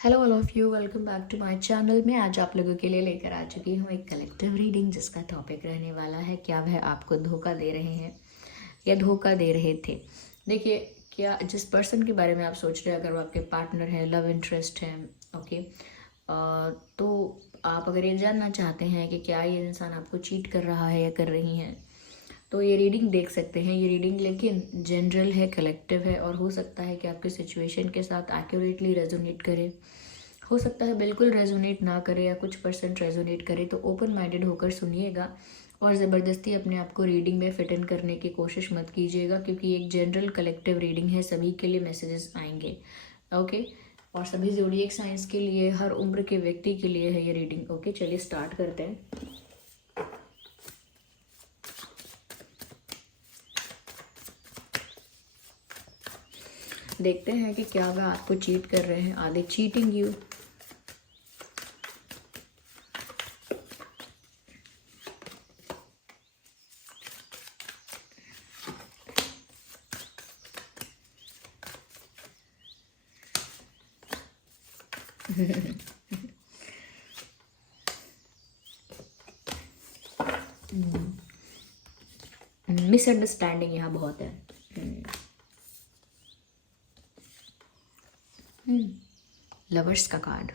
Hello all of you, welcome back to my channel. मैं आज आप लोगों के लिए लेकर आ चुकी हूँ एक कलेक्टिव रीडिंग जिसका टॉपिक रहने वाला है क्या वह आपको धोखा दे रहे हैं या धोखा दे रहे थे। देखिए, क्या जिस पर्सन के बारे में आप सोच रहे हैं, अगर वो आपके पार्टनर है, लव इंटरेस्ट है, ओके, तो आप अगर ये जानना चाहते हैं कि क्या ये इंसान आपको चीट कर रहा है या कर रही हैं, तो ये रीडिंग देख सकते हैं। ये रीडिंग लेकिन जनरल है, कलेक्टिव है, और हो सकता है कि आपके सिचुएशन के साथ एक्यूरेटली रेजोनेट करे, हो सकता है बिल्कुल रेजोनेट ना करे या कुछ परसेंट रेजोनेट करे। तो ओपन माइंडेड होकर सुनिएगा और ज़बरदस्ती अपने आप को रीडिंग में फिट इन करने की कोशिश मत कीजिएगा, क्योंकि एक जनरल कलेक्टिव रीडिंग है, सभी के लिए मैसेजेस आएंगे, ओके। और सभी ज़ोडिएक साइंस के लिए, हर उम्र के व्यक्ति के लिए है ये रीडिंग, ओके। चलिए स्टार्ट करते हैं। देखते हैं कि क्या वह आपको चीट कर रहे हैं, are they cheating you. Misunderstanding यहाँ बहुत है। लवर्स का कार्ड,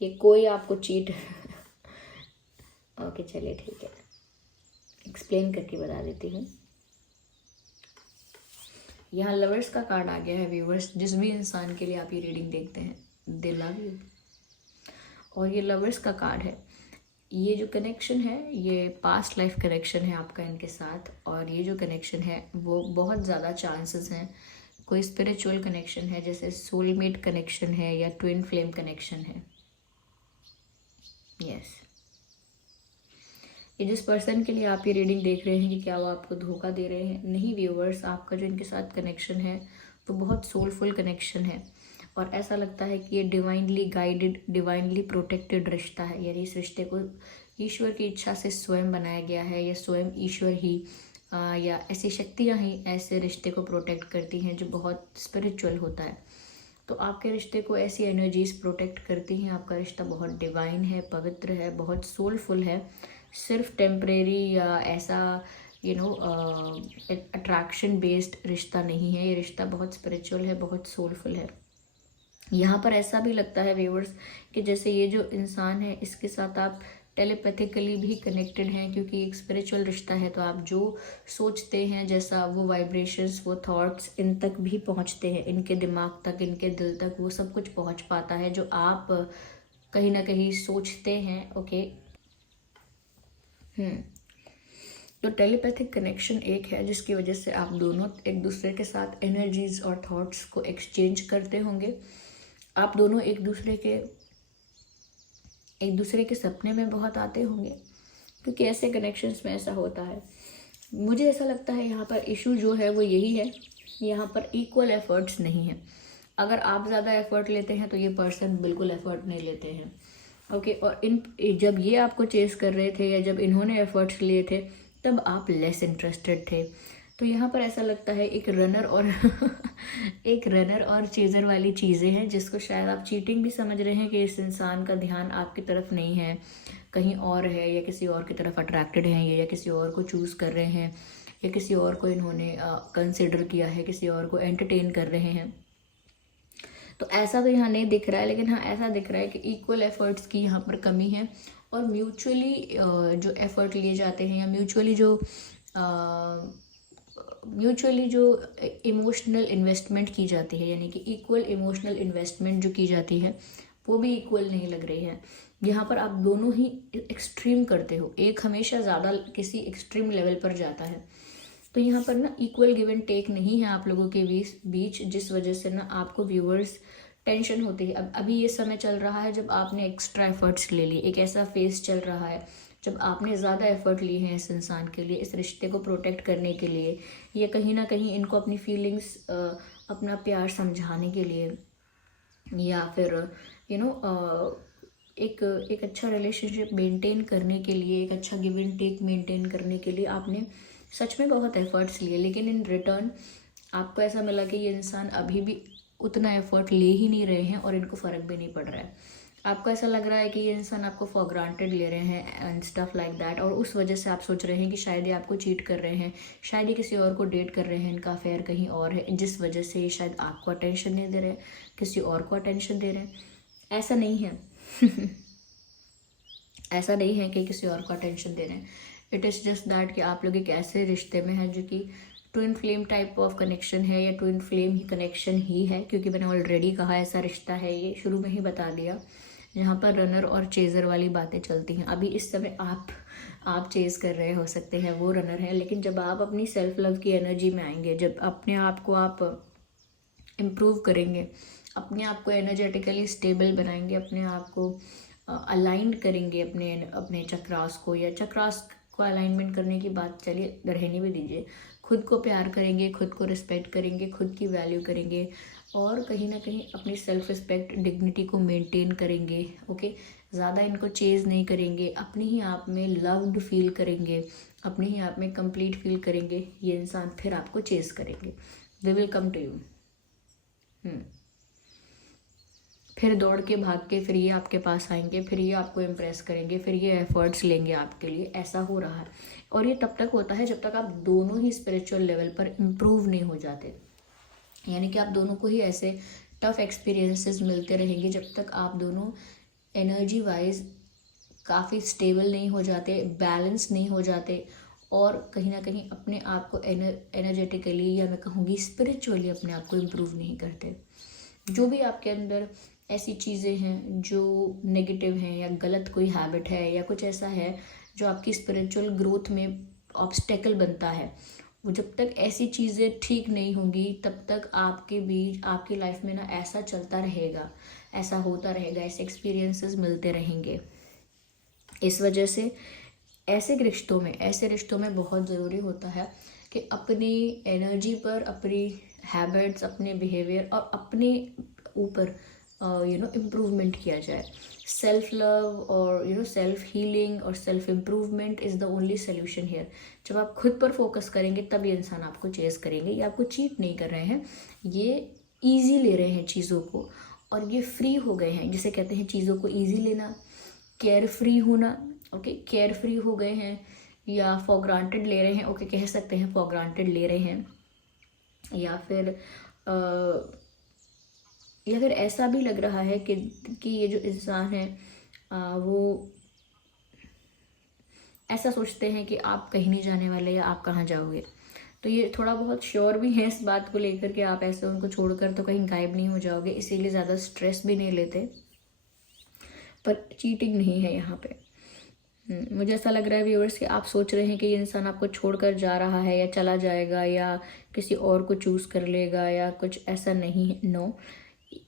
ये कोई आपको चीट ओके चलिए ठीक है, एक्सप्लेन करके बता देती हूँ। यहाँ लवर्स का कार्ड आ गया है व्यूवर्स। जिस भी इंसान के लिए आप ये रीडिंग देखते हैं, दे लव यू, और ये लवर्स का कार्ड है। ये जो कनेक्शन है, ये पास्ट लाइफ कनेक्शन है आपका इनके साथ, और ये जो कनेक्शन है वो बहुत ज़्यादा चांसेस हैं कोई स्पिरिचुअल कनेक्शन है, जैसे सोलमेट कनेक्शन है या ट्विन फ्लेम कनेक्शन है। यस, ये जिस पर्सन के लिए आप ये रीडिंग देख रहे हैं कि क्या वो आपको धोखा दे रहे हैं, नहीं व्यूवर्स, आपका जो इनके साथ कनेक्शन है वो बहुत सोलफुल कनेक्शन है, और ऐसा लगता है कि ये डिवाइनली गाइडेड, डिवाइनली प्रोटेक्टेड रिश्ता है। यानी इस रिश्ते को ईश्वर की इच्छा से स्वयं बनाया गया है, या स्वयं ईश्वर ही या ऐसी शक्तियाँ ही ऐसे रिश्ते को प्रोटेक्ट करती हैं जो बहुत स्पिरिचुअल होता है। तो आपके रिश्ते को ऐसी एनर्जीज प्रोटेक्ट करती हैं। आपका रिश्ता बहुत डिवाइन है, पवित्र है, बहुत सोलफुल है, सिर्फ टेम्परेरी या ऐसा अट्रैक्शन बेस्ड रिश्ता नहीं है। ये रिश्ता बहुत स्पिरिचुअल है, बहुत सोलफुल है। यहाँ पर ऐसा भी लगता है व्यूवर्स कि जैसे ये जो इंसान है, इसके साथ आप टेलीपैथिकली भी कनेक्टेड हैं, क्योंकि एक स्पिरिचुअल रिश्ता है। तो आप जो सोचते हैं, जैसा वो वाइब्रेशंस, वो थॉट्स इन तक भी पहुँचते हैं, इनके दिमाग तक, इनके दिल तक वो सब कुछ पहुँच पाता है जो आप कहीं ना कहीं सोचते हैं, ओके। तो टेलीपैथिक कनेक्शन एक है जिसकी वजह से आप दोनों एक दूसरे के साथ एनर्जीज और थॉट्स को एक्सचेंज करते होंगे। आप दोनों एक दूसरे के सपने में बहुत आते होंगे, क्योंकि ऐसे कनेक्शंस में ऐसा होता है। मुझे ऐसा लगता है यहाँ पर इशू जो है वो यही है, यहाँ पर इक्वल एफर्ट्स नहीं है। अगर आप ज़्यादा एफर्ट लेते हैं तो ये पर्सन बिल्कुल एफर्ट नहीं लेते हैं, ओके। और जब ये आपको चेस कर रहे थे या जब इन्होंने एफर्ट्स लिए थे, तब आप लेस इंटरेस्टेड थे। तो यहाँ पर ऐसा लगता है एक रनर और एक रनर और चेजर वाली चीज़ें हैं, जिसको शायद आप चीटिंग भी समझ रहे हैं कि इस इंसान का ध्यान आपकी तरफ नहीं है, कहीं और है, या किसी और की तरफ अट्रैक्टेड हैं ये, या किसी और को चूज़ कर रहे हैं, या किसी और को इन्होंने कंसिडर किया है, किसी और को एंटरटेन कर रहे हैं। तो ऐसा तो यहाँ नहीं दिख रहा है, लेकिन हाँ ऐसा दिख रहा है कि इक्वल एफर्ट्स की यहाँ पर कमी है, और म्यूचुअली जो एफर्ट लिए जाते हैं, या म्यूचुअली जो इमोशनल इन्वेस्टमेंट की जाती है, यानी कि इक्वल इमोशनल इन्वेस्टमेंट जो की जाती है, वो भी इक्वल नहीं लग रही है। यहाँ पर आप दोनों ही एक्सट्रीम करते हो, एक हमेशा ज़्यादा किसी एक्सट्रीम लेवल पर जाता है। तो यहाँ पर ना इक्वल गिव एंड टेक नहीं है आप लोगों के बीच, जिस वजह से ना आपको व्यूअर्स टेंशन होती है। अब अभी ये समय चल रहा है जब आपने एक्स्ट्रा एफर्ट्स ले लिए, एक ऐसा फेज चल रहा है जब आपने ज़्यादा एफर्ट लिए हैं इस इंसान के लिए, इस रिश्ते को प्रोटेक्ट करने के लिए, या कहीं ना कहीं इनको अपनी फीलिंग्स, अपना प्यार समझाने के लिए, या फिर एक अच्छा रिलेशनशिप मेंटेन करने के लिए, एक अच्छा गिव एंड टेक मेंटेन करने के लिए आपने सच में बहुत एफर्ट्स लिए, लेकिन इन रिटर्न आपको ऐसा मिला कि ये इंसान अभी भी उतना एफर्ट ले ही नहीं रहे हैं और इनको फ़र्क भी नहीं पड़ रहा है। आपको ऐसा लग रहा है कि ये इंसान आपको फॉर ग्रांटेड ले रहे हैं एंड स्टफ लाइक दैट, और उस वजह से आप सोच रहे हैं कि शायद ये आपको चीट कर रहे हैं, शायद ये किसी और को डेट कर रहे हैं, इनका अफेयर कहीं और है, जिस वजह से ये शायद आपको अटेंशन नहीं दे रहे हैं, किसी और को अटेंशन दे रहे हैं। ऐसा नहीं है ऐसा नहीं है कि किसी और को अटेंशन दे रहे हैं। इट इज़ जस्ट दैट कि आप लोग एक ऐसे रिश्ते में हैं जो कि twin flame type of connection है, या ट्विन फ्लेम ही कनेक्शन ही है, क्योंकि मैंने ऑलरेडी कहा ऐसा रिश्ता है, ये शुरू में ही बता दिया, जहाँ पर रनर और चेज़र वाली बातें चलती हैं। अभी इस समय आप चेज़ कर रहे हो सकते हैं, वो रनर है, लेकिन जब आप अपनी सेल्फ लव की एनर्जी में आएंगे, जब अपने आप को आप इम्प्रूव करेंगे, अपने आप को एनर्जेटिकली स्टेबल बनाएंगे, अपने आप को अलाइंड करेंगे अपने चक्रास को, या चक्रास को अलाइनमेंट करने की बात चलिए रहने भी दीजिए, खुद को प्यार करेंगे, खुद को रिस्पेक्ट करेंगे, खुद की वैल्यू करेंगे, और कहीं ना कहीं अपनी सेल्फ रिस्पेक्ट डिग्निटी को मेंटेन करेंगे। ओके, ज़्यादा इनको चेज़ नहीं करेंगे, अपने ही आप में लव्ड फील करेंगे, अपने ही आप में कंप्लीट फील करेंगे, ये इंसान फिर आपको चेज़ करेंगे, they will come to you. फिर दौड़ के भाग के फिर ये आपके पास आएंगे, फिर ये आपको इम्प्रेस करेंगे, फिर ये एफर्ट्स लेंगे आपके लिए। ऐसा हो रहा है, और ये तब तक होता है जब तक आप दोनों ही स्पिरिचुअल लेवल पर इम्प्रूव नहीं हो जाते, यानी कि आप दोनों को ही ऐसे टफ एक्सपीरियंसेस मिलते रहेंगे जब तक आप दोनों एनर्जी वाइज काफ़ी स्टेबल नहीं हो जाते, बैलेंस नहीं हो जाते, और कहीं ना कहीं अपने आप को एनर्जेटिकली, या मैं कहूँगी स्पिरिचुअली अपने आप को इम्प्रूव नहीं करते। जो भी आपके अंदर ऐसी चीज़ें हैं जो नेगेटिव हैं, या गलत कोई हैबिट है, या कुछ ऐसा है जो आपकी स्पिरिचुअल ग्रोथ में ऑब्स्टेकल बनता है, वो जब तक ऐसी चीज़ें ठीक नहीं होंगी तब तक आपके बीच, आपकी लाइफ में ना ऐसा चलता रहेगा, ऐसा होता रहेगा, ऐसे एक्सपीरियंसेस मिलते रहेंगे। इस वजह से ऐसे रिश्तों में बहुत ज़रूरी होता है कि अपनी एनर्जी पर, अपनी हैबिट्स, अपने बिहेवियर और अपने ऊपर इम्प्रूवमेंट किया जाए। सेल्फ लव और सेल्फ हीलिंग और self improvement is the only solution here. जब आप खुद पर फोकस करेंगे तब ये इंसान आपको चेज़ करेंगे। ये आपको चीट नहीं कर रहे हैं, ये ईजी ले रहे हैं चीज़ों को, और ये फ्री हो गए हैं, जिसे कहते हैं चीज़ों को ईजी लेना, केयर फ्री होना। ओके, केयर फ्री हो गए हैं, या फॉर ग्रांटेड ले रहे हैं। ओके, कह सकते हैं फॉर ग्रांटेड ले रहे हैं, या फिर या फिर ऐसा भी लग रहा है कि ये जो इंसान है वो ऐसा सोचते हैं कि आप कहीं नहीं जाने वाले, या आप कहाँ जाओगे। तो ये थोड़ा बहुत श्योर भी है इस बात को लेकर कि आप ऐसे उनको छोड़कर तो कहीं गायब नहीं हो जाओगे, इसीलिए ज़्यादा स्ट्रेस भी नहीं लेते। पर चीटिंग नहीं है यहाँ पे। मुझे ऐसा लग रहा है व्यूअर्स कि आप सोच रहे हैं कि ये इंसान आपको छोड़कर जा रहा है, या चला जाएगा, या किसी और को चूज़ कर लेगा, या कुछ ऐसा नहीं है। नो,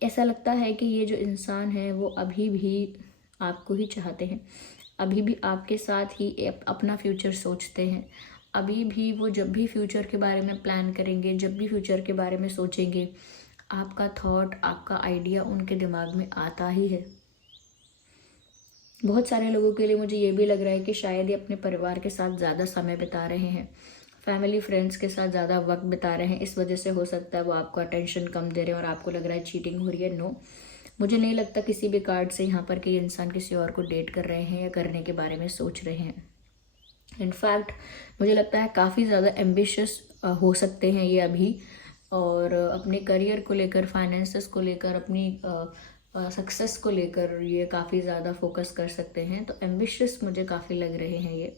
ऐसा लगता है कि ये जो इंसान है वो अभी भी आपको ही चाहते हैं, अभी भी आपके साथ ही अपना फ्यूचर सोचते हैं। अभी भी वो जब भी फ्यूचर के बारे में प्लान करेंगे, जब भी फ्यूचर के बारे में सोचेंगे, आपका थॉट, आपका आइडिया उनके दिमाग में आता ही है। बहुत सारे लोगों के लिए मुझे ये भी लग रहा है कि शायद ये अपने परिवार के साथ ज़्यादा समय बिता रहे हैं, फैमिली फ्रेंड्स के साथ ज़्यादा वक्त बिता रहे हैं। इस वजह से हो सकता है वो आपको अटेंशन कम दे रहे हैं और आपको लग रहा है चीटिंग हो रही है। नो, मुझे नहीं लगता किसी भी कार्ड से यहाँ पर कि ये इंसान किसी और को डेट कर रहे हैं या करने के बारे में सोच रहे हैं। इनफैक्ट मुझे लगता है काफ़ी ज़्यादा एम्बिशियस हो सकते हैं ये अभी, और अपने करियर को लेकर, फाइनेंसेस को लेकर, अपनी सक्सेस को लेकर ये काफ़ी ज़्यादा फोकस कर सकते हैं। तो एम्बिशियस मुझे काफ़ी लग रहे हैं ये।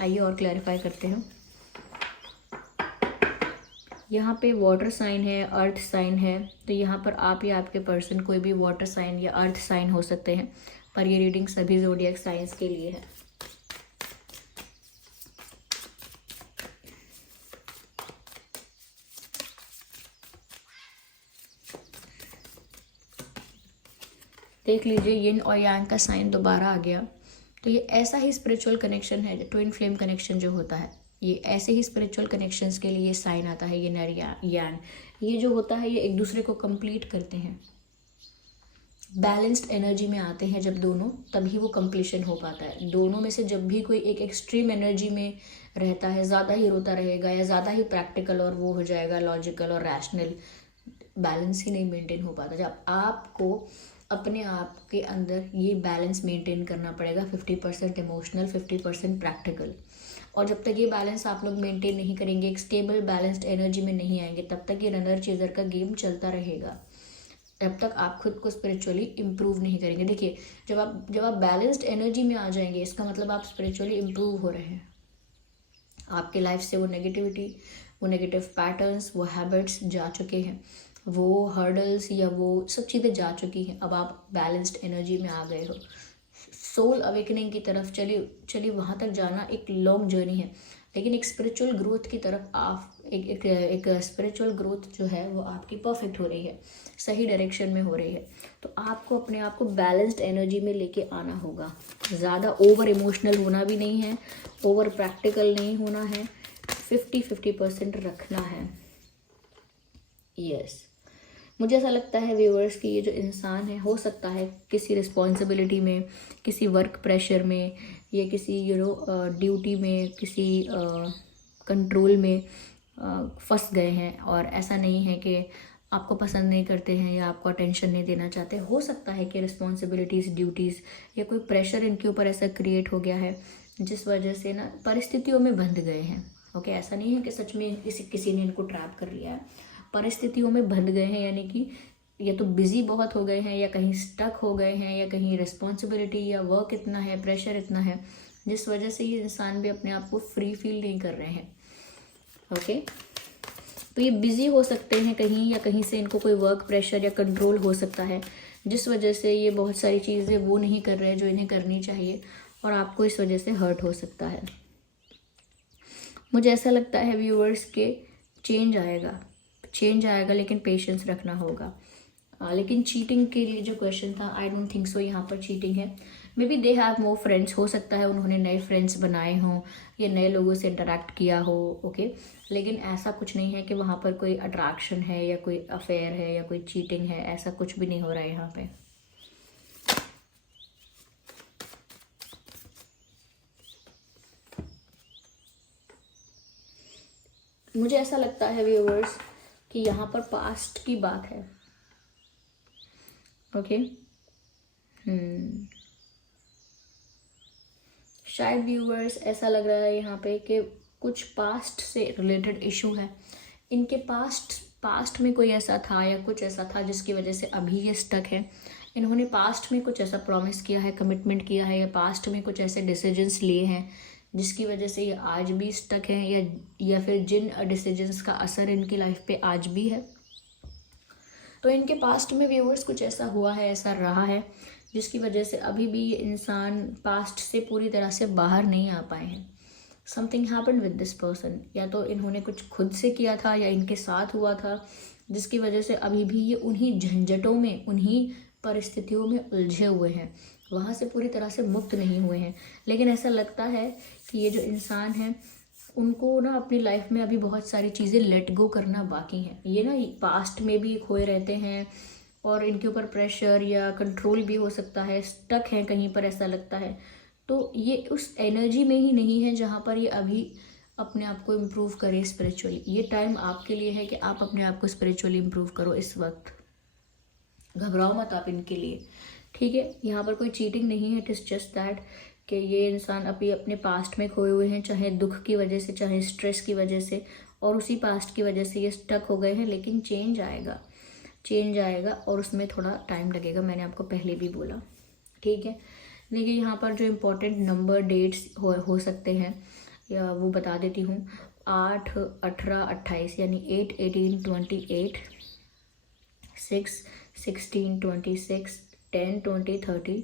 आइए और क्लैरिफाई करते हैं। यहाँ पे वाटर साइन है, अर्थ साइन है, तो यहाँ पर आप या आपके पर्सन कोई भी वाटर साइन या अर्थ साइन हो सकते हैं, पर ये रीडिंग सभी ज़ोडिएक साइंस के लिए है। देख लीजिए, यिन और यांग का साइन दोबारा आ गया। तो ये ऐसा ही स्पिरिचुअल कनेक्शन है, ट्विन फ्लेम कनेक्शन जो होता है, ये ऐसे ही स्पिरिचुअल कनेक्शंस के लिए साइन आता है। ये नर यांग, ये जो होता है ये एक दूसरे को कंप्लीट करते हैं। बैलेंस्ड एनर्जी में आते हैं जब दोनों, तभी वो कंप्लीशन हो पाता है। दोनों में से जब भी कोई एक एक्सट्रीम एनर्जी में रहता है, ज़्यादा ही रोता रहेगा या ज़्यादा ही प्रैक्टिकल और वो हो जाएगा लॉजिकल और रैशनल, बैलेंस ही नहीं मेंटेन हो पाता। जब आपको अपने आप के अंदर ये बैलेंस मेंटेन करना पड़ेगा, 50% इमोशनल, 50% प्रैक्टिकल। और जब तक ये बैलेंस आप लोग मेंटेन नहीं करेंगे, एक स्टेबल बैलेंस्ड एनर्जी में नहीं आएंगे, तब तक ये रनर चेजर का गेम चलता रहेगा। तब तक आप खुद को स्पिरिचुअली इम्प्रूव नहीं करेंगे। देखिए, जब आप बैलेंस्ड एनर्जी में आ जाएंगे, इसका मतलब आप स्पिरिचुअली इम्प्रूव हो रहे हैं। आपके लाइफ से वो नेगेटिविटी, वो नेगेटिव पैटर्न्स, वो हैबिट्स जा चुके हैं, वो हर्डल्स या वो सब चीज़ें जा चुकी हैं। अब आप बैलेंस्ड एनर्जी में आ गए हो। सोल अवेकनिंग की तरफ चलिए वहाँ तक जाना एक लॉन्ग जर्नी है, लेकिन एक स्पिरिचुअल ग्रोथ की तरफ आप एक स्पिरिचुअल ग्रोथ जो है वो आपकी परफेक्ट हो रही है, सही डायरेक्शन में हो रही है। तो आपको अपने आप को बैलेंस्ड एनर्जी में लेके आना होगा। ज़्यादा ओवर इमोशनल होना भी नहीं है, ओवर प्रैक्टिकल नहीं होना है, 50-50% रखना है। यस, मुझे ऐसा लगता है व्यूअर्स कि ये जो इंसान है, हो सकता है किसी रिस्पॉन्सिबिलिटी में, किसी वर्क प्रेशर में या किसी ड्यूटी में, किसी कंट्रोल में फंस गए हैं, और ऐसा नहीं है कि आपको पसंद नहीं करते हैं या आपको अटेंशन नहीं देना चाहते। हो सकता है कि रिस्पॉन्सिबिलिटीज़, ड्यूटीज़ या कोई प्रेशर इनके ऊपर ऐसा क्रिएट हो गया है जिस वजह से ना परिस्थितियों में बंध गए हैं। ओके, ऐसा नहीं है कि सच में किसी ने इनको ट्रैप कर लिया है, परिस्थितियों में बंध गए हैं, यानी कि या तो बिजी बहुत हो गए हैं या कहीं स्टक हो गए हैं या कहीं रिस्पॉन्सिबिलिटी या वर्क इतना है, प्रेशर इतना है, जिस वजह से ये इंसान भी अपने आप को फ्री फील नहीं कर रहे हैं। ओके, तो ये बिजी हो सकते हैं कहीं, या कहीं से इनको कोई वर्क प्रेशर या कंट्रोल हो सकता है, जिस वजह से ये बहुत सारी चीज़ें वो नहीं कर रहे हैं जो इन्हें करनी चाहिए, और आपको इस वजह से हर्ट हो सकता है। मुझे ऐसा लगता है व्यूअर्स के चेंज आएगा, लेकिन पेशेंस रखना होगा। लेकिन चीटिंग के लिए जो क्वेश्चन था, आई डोंट थिंक सो यहाँ पर चीटिंग है। May be they have more friends, हो सकता है उन्होंने नए फ्रेंड्स बनाए हों या नए लोगों से इंटरेक्ट किया हो। ओके, लेकिन ऐसा कुछ नहीं है कि वहाँ पर कोई अट्रैक्शन है या कोई अफेयर है या कोई चीटिंग है, ऐसा कुछ भी नहीं हो रहा है यहाँ पे। मुझे ऐसा लगता है व्यूअर्स कि यहाँ पर पास्ट की बात है। ओके, शायद व्यूअर्स ऐसा लग रहा है यहाँ पे कि कुछ पास्ट से रिलेटेड इशू है। इनके पास्ट में कोई ऐसा था या कुछ ऐसा था जिसकी वजह से अभी ये स्टक है। इन्होंने पास्ट में कुछ ऐसा प्रॉमिस किया है, कमिटमेंट किया है, या पास्ट में कुछ ऐसे डिसीजंस लिए हैं जिसकी वजह से ये आज भी स्टक है, या फिर जिन डिसीजंस का असर इनकी लाइफ पे आज भी है। तो इनके पास्ट में व्यूअर्स कुछ ऐसा हुआ है, ऐसा रहा है, जिसकी वजह से अभी भी ये इंसान पास्ट से पूरी तरह से बाहर नहीं आ पाए हैं। Something happened with this person, या तो इन्होंने कुछ खुद से किया था या इनके साथ हुआ था, जिसकी वजह से अभी भी ये उन्हीं झंझटों में, उन्हीं परिस्थितियों में उलझे हुए हैं, वहाँ से पूरी तरह से मुक्त नहीं हुए हैं। लेकिन ऐसा लगता है कि ये जो इंसान है, उनको ना अपनी लाइफ में अभी बहुत सारी चीज़ें लेट गो करना बाकी हैं। ये ना पास्ट में भी खोए रहते हैं, और इनके ऊपर प्रेशर या कंट्रोल भी हो सकता है, स्टक है कहीं पर, ऐसा लगता है। तो ये उस एनर्जी में ही नहीं है जहाँ पर ये अभी अपने आप को इम्प्रूव करे स्पिरिचुअली। ये टाइम आपके लिए है कि आप अपने आप को स्पिरिचुअली इम्प्रूव करो इस वक्त। घबराओ मत आप इनके लिए, ठीक है। यहाँ पर कोई चीटिंग नहीं है, इट इज़ जस्ट दैट कि ये इंसान अभी अपने पास्ट में खोए हुए हैं, चाहे दुख की वजह से, चाहे स्ट्रेस की वजह से, और उसी पास्ट की वजह से ये स्टक हो गए हैं। लेकिन चेंज आएगा और उसमें थोड़ा टाइम लगेगा, मैंने आपको पहले भी बोला, ठीक है। देखिए, यहाँ पर जो इम्पोर्टेंट नंबर डेट्स हो सकते हैं, या वो बता देती हूँ। 8, 18, 28, यानी 8, 18, 28, 6, 16, 26, 10, 20, 30,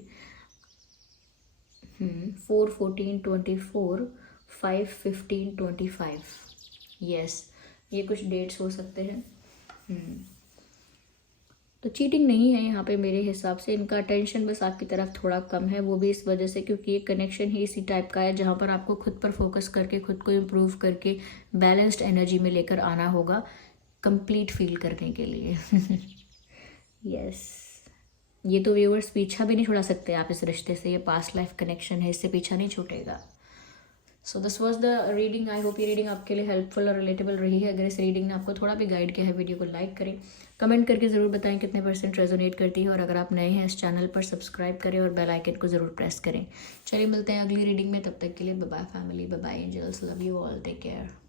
4, 14, 24, 5, 15, 25। यस, ये कुछ डेट्स हो सकते हैं। तो चीटिंग नहीं है यहाँ पे मेरे हिसाब से। इनका अटेंशन बस आपकी तरफ थोड़ा कम है, वो भी इस वजह से क्योंकि ये कनेक्शन ही इसी टाइप का है जहाँ पर आपको खुद पर फोकस करके, खुद को इम्प्रूव करके बैलेंस्ड एनर्जी में लेकर आना होगा, कंप्लीट फील करने के लिए। यस, ये तो व्यूअर्स पीछा भी नहीं छुड़ा सकते आप इस रिश्ते से, ये पास्ट लाइफ कनेक्शन है, इससे पीछा नहीं छूटेगा। So this was the reading. I hope ये रीडिंग आपके लिए हेल्पफुल और रिलेटेबल रही है। अगर इस रीडिंग ने आपको थोड़ा भी गाइड किया है, वीडियो को लाइक करें, कमेंट करके ज़रूर बताएं कितने % रेजोनेट करती है, और अगर आप नए हैं इस चैनल पर सब्सक्राइब करें और बेल आइकन को ज़रूर प्रेस करें। चलिए मिलते हैं अगली रीडिंग में, तब तक के लिए bye bye family, bye bye angels, love you all, take care.